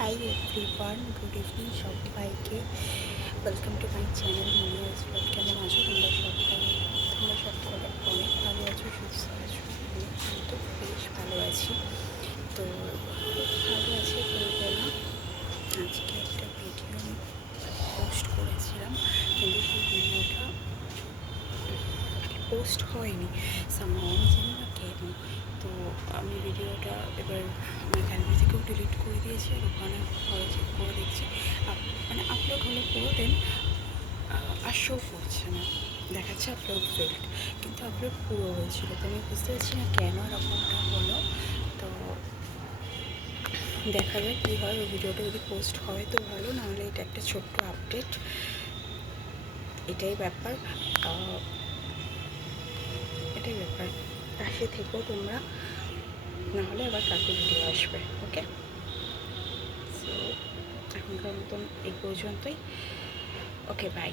High everyone, good evening সবাইকে। Welcome to my channel Monia's blog. কেমন আছো তোমরা সবাই? তোমরা সবাই অনেক ভালো আছো, সুস্থ আছো। আমি কিন্তু বেশ ভালো আছি। তো ভালো আছি বলবো না, আজকে একটা ভিডিও আমি পোস্ট করেছিলাম, কিন্তু সেই ভিডিওটা পোস্ট হয়নি সামহাও, আমি জানি না কেন। তো আমি ভিডিওটা এবার আমার গ্যালারি থেকেও ডিলিট করে দিয়েছি, আর ওখানে পরে চেক করে দেখছি মানে আপলোড হলে পুরো দেন আর শো করছে না, দেখাচ্ছে আপলোড ফেল্ড, কিন্তু আপলোড পুরো হয়েছিল। তো আমি বুঝতে পারছি না কেন এরকমটা হলো। তো দেখা যাক কী হয়। ওই ভিডিওটা যদি পোস্ট হয় তো ভালো, নাহলে এটা একটা ছোট্ট আপডেট, এটাই ব্যাপার। এটাই ব্যাপার, পাশে থেকেও তোমরা, নাহলে আবার কালকে ভিডিও আসবে। ওকে, সো এখনকার মতন এই পর্যন্তই। ওকে, বাই।